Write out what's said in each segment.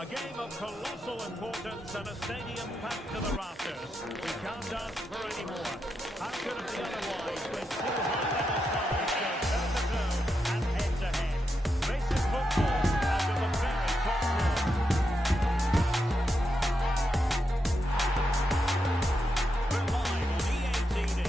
A game of colossal importance and a stadium packed to the rafters. We can't ask for any more. How could it be otherwise when two high-level sides go toe-to-toe and head-to-head? This is football at the very top floor. We're live on EA TV.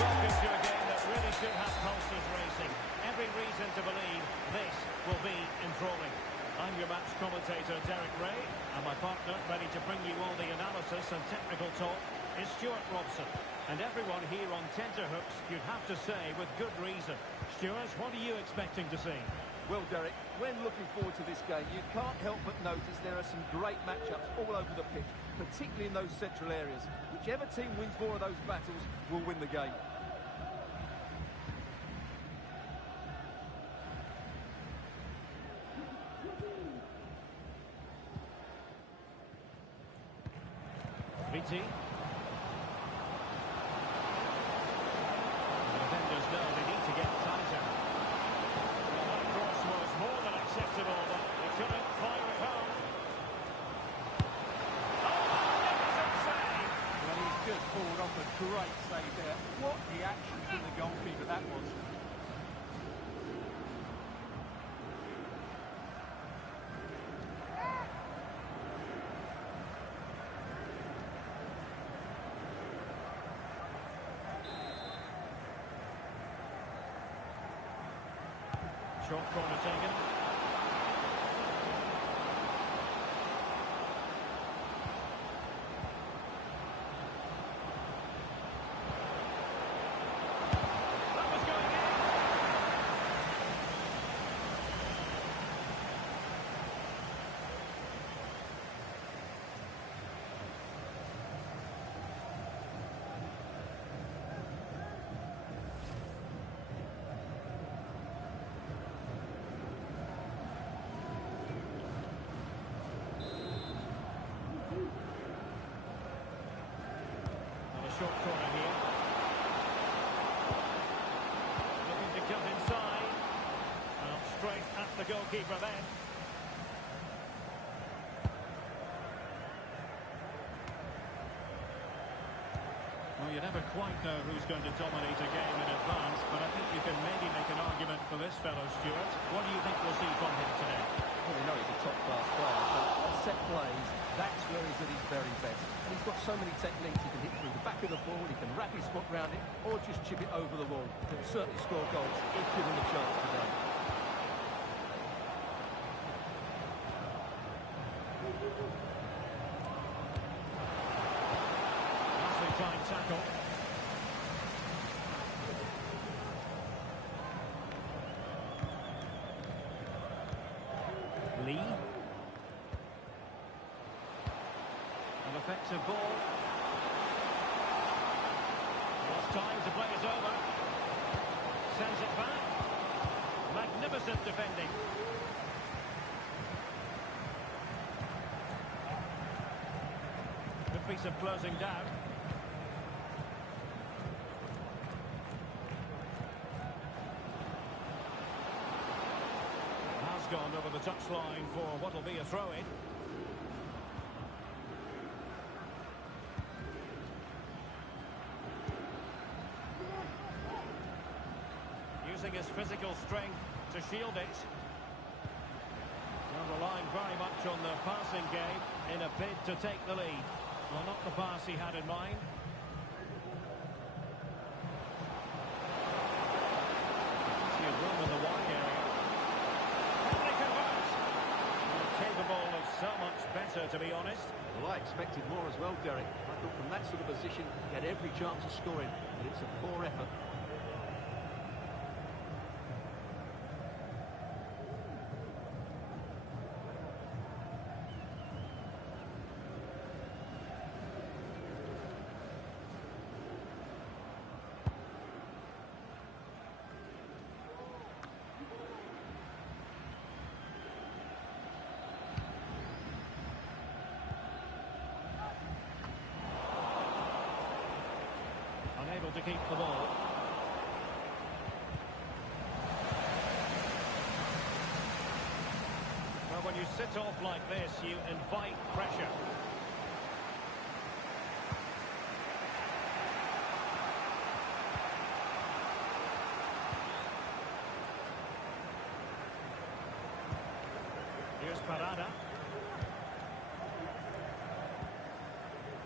Welcome to a game that really should have pulses racing. Every reason to believe this will be enthralling. I'm your match commentator, Derek Ray, and my partner, ready to bring you all the analysis and technical talk, is Stuart Robson. And everyone here on tenterhooks, you'd have to say, with good reason. Stuart, what are you expecting to see? Well, Derek, when looking forward to this game, you can't help but notice there are some great matchups all over the pitch, particularly in those central areas. Whichever team wins more of those battles will win the game. Viti. The defenders know they need to get tighter. Well, that cross was more than acceptable, but they couldn't fire it home. Oh, magnificent save! Well, he's just pulled off a great save there. What reaction from the goalkeeper that was. Short corner taken. That was going in. Short corner here. Looking to cut inside. Well, straight at the goalkeeper then. Well, you never quite know who's going to dominate a game in advance, but I think you can maybe make an argument for this fellow, Stuart. What do you think we'll see from him today? Well, we know he's a top-class player, but on set plays, that's where he's at his very best. And he's got so many techniques. He can hit through the back of the ball, he can wrap his foot round it, or just chip it over the wall. He'll certainly score goals if given the chance today. Nicely timed tackle. Lee. An effective ball. Lost time to play it over. Sends it back. Magnificent defending. Good piece of closing down. Has gone over the touchline for what will be a throw-in. Using his physical strength to shield it. Well, relying very much on the passing game in a bid to take the lead. Well, not the pass he had in mind. See a room in the wide area. Probably converts. Capable of so much better, to be honest. Well, I expected more as well, Derek. I thought from that sort of position, he had every chance of scoring, but it's a poor effort. Unable to keep the ball. when you sit off like this, you invite pressure. Here's Parada.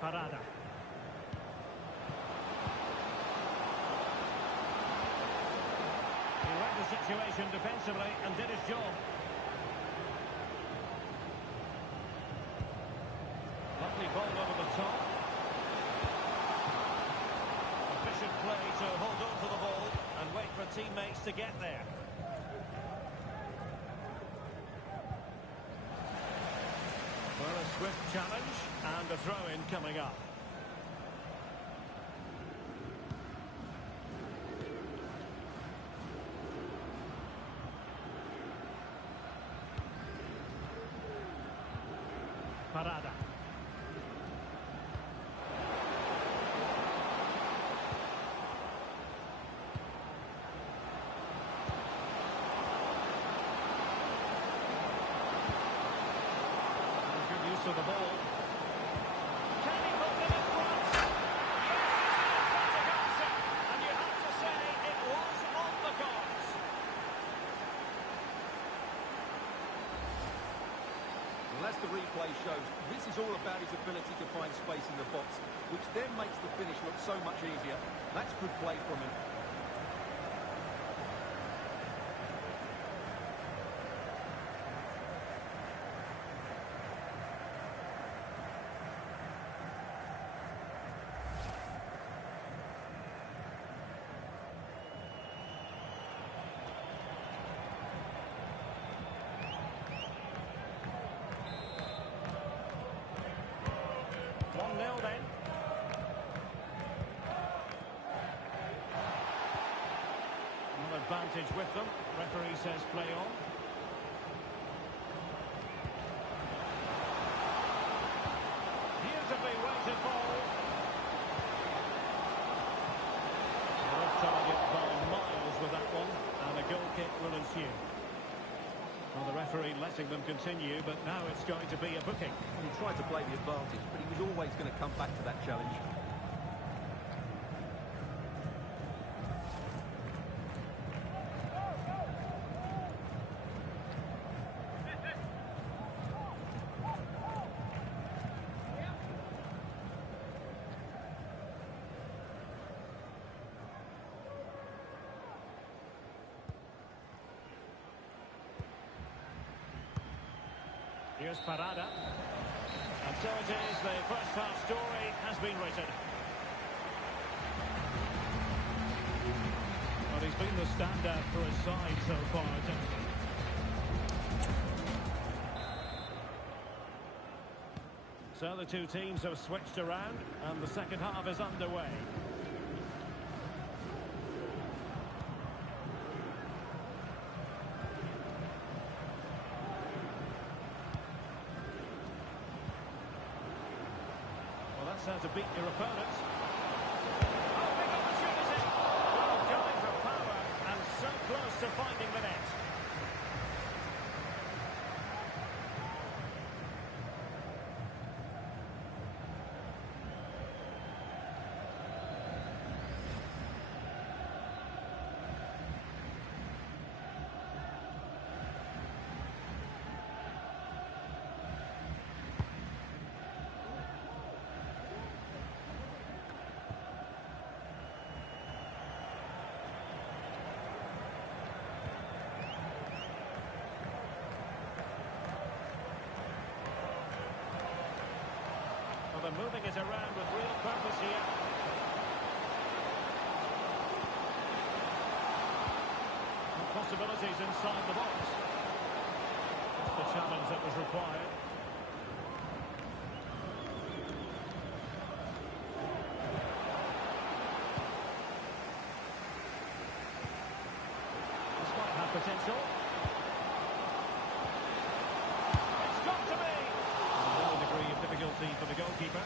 Parada. He read the situation defensively and did his job. Lovely ball over the top. Efficient play to hold on to the ball and wait for teammates to get there. Well, a swift challenge and a throw-in coming up. Parada. Good use of the ball. Can he put them in front? Yes, it's a answer. And you have to say it was on the cards. Well, as the replay shows, this is all about his ability to find space in the box, which then makes the finish look so much easier. That's good play from him. Then. An advantage with them. Referee says play on. Beautifully weighted ball. Off target by miles with that one, and a goal kick will ensue. Well, the referee letting them continue, but now it's going to be a booking. He tried to play the advantage, but he was always going to come back to that challenge. Here's Parada. And so it is, the first half story has been written. Well, he's been the standout for his side so far, hasn't he? So the two teams have switched around, and the second half is underway. That's how to beat your opponents. Oh, big opportunity! Well, going for power and so close to finding the net. They're moving it around with real purpose here. And possibilities inside the box. That's the challenge that was required. This might have potential. It's got to be! Another degree of difficulty for the goalkeeper.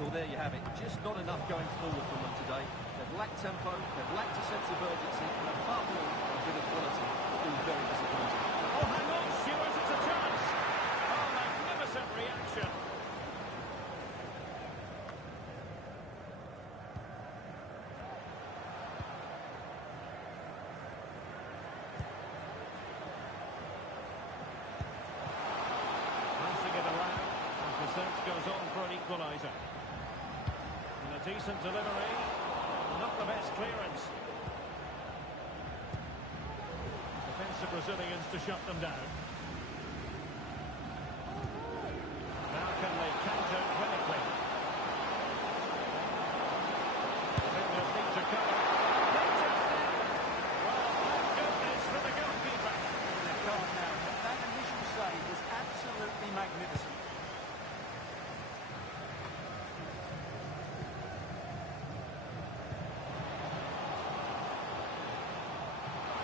Well, there you have it. Just not enough going forward from them today. They've lacked tempo, they've lacked a sense of urgency, and apart from all, a bit of quality. an equaliser. And a decent delivery. Not the best clearance. Defensive Brazilians to shut them down. Now can they counter clinically? Defenders need to cover. Well, thank goodness for the goalkeeper. They're gone now, but that initial save was absolutely magnificent.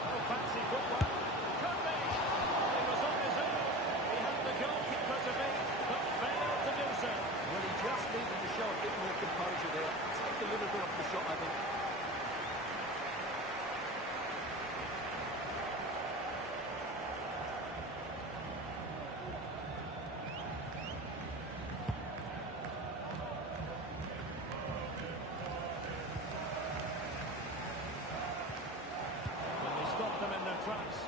Oh, fancy footwork. Could be. He was on his own. He had the goalkeeper to beat, but failed to do so. Well, he just needed to show a bit more composure there. Take a little bit off the shot, I think. And they stopped them in their tracks.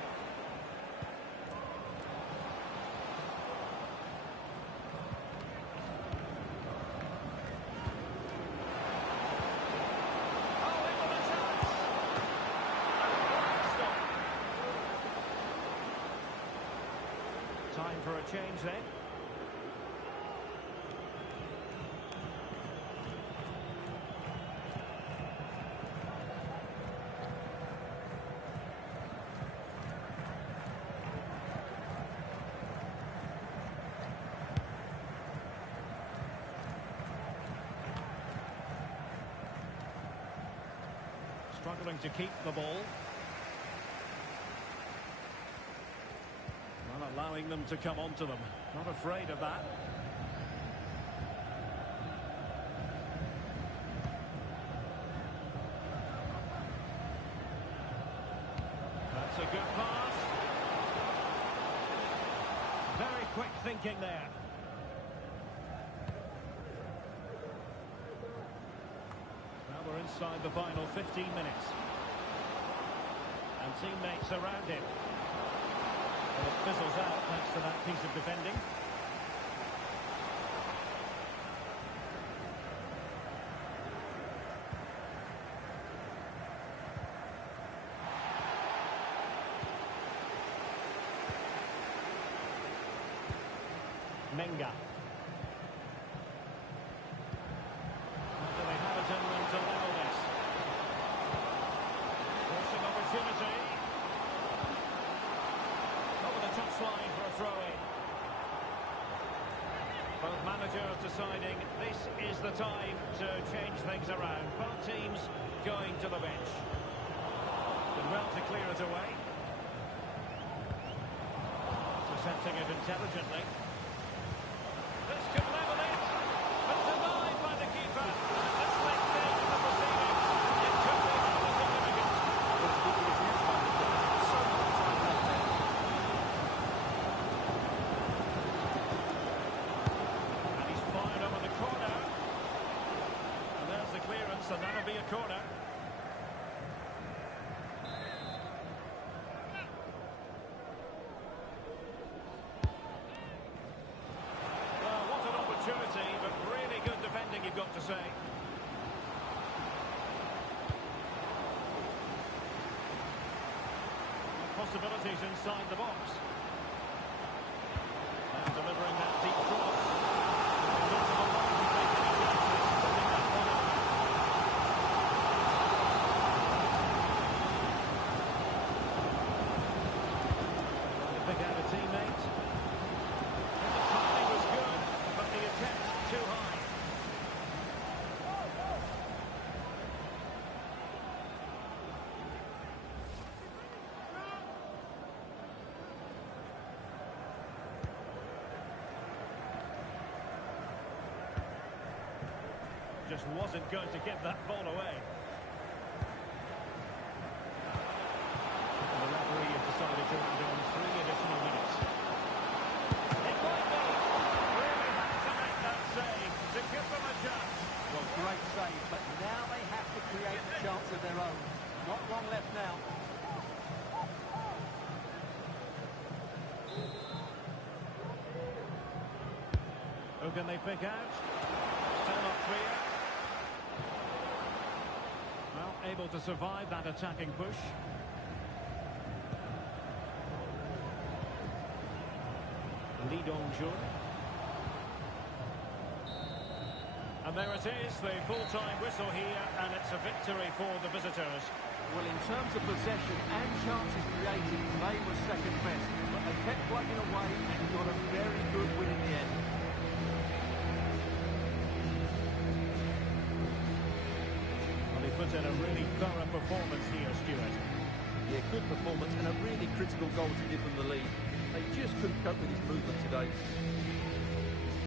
Oh, in with a chance. Stop. Time for a change then. Struggling to keep the ball. Not allowing them to come onto them. Not afraid of that. That's a good pass. Very quick thinking there. Now we're inside the final 15 minutes. And teammates around him. Well, it fizzles out thanks to that piece of defending. Menga. Do they have it in them to level this? Forcing opportunity. Over the touchline for a throw-in. Both managers deciding this is the time to change things around. Both teams going to the bench. Did well to clear it away. Intercepting it intelligently. This could level it, but denied by the keeper. This left in the proceedings. It could be rather significant. So much time left there. And he's fired over the corner. And there's the clearance, and that'll be a corner. Well, what an opportunity, but really good defending, you've got to say. Possibilities inside the box. And delivering that deep cross. Not to the line to take any chances, putting that one over. Trying to pick out a teammate. And the timing was good, but the attempt too high. Just wasn't going to give that ball away. And the referee has decided to add on 3 additional minutes. It might be. Really had to make that save to give them a chance. Well, great save, but now they have to create a chance of their own. Not long left now. Who can they pick out? atmosphere. Well, able to survive that attacking push. Lee Dong-jun. And there it is, the full-time whistle here, and it's a victory for the visitors. Well, in terms of possession and chances created, they were second best. But they kept plugging away and got a very good win in the end. Well, he put in a really thorough performance here, Stuart. Yeah, good performance and a really critical goal to give them the lead. They just couldn't cope with his movement today.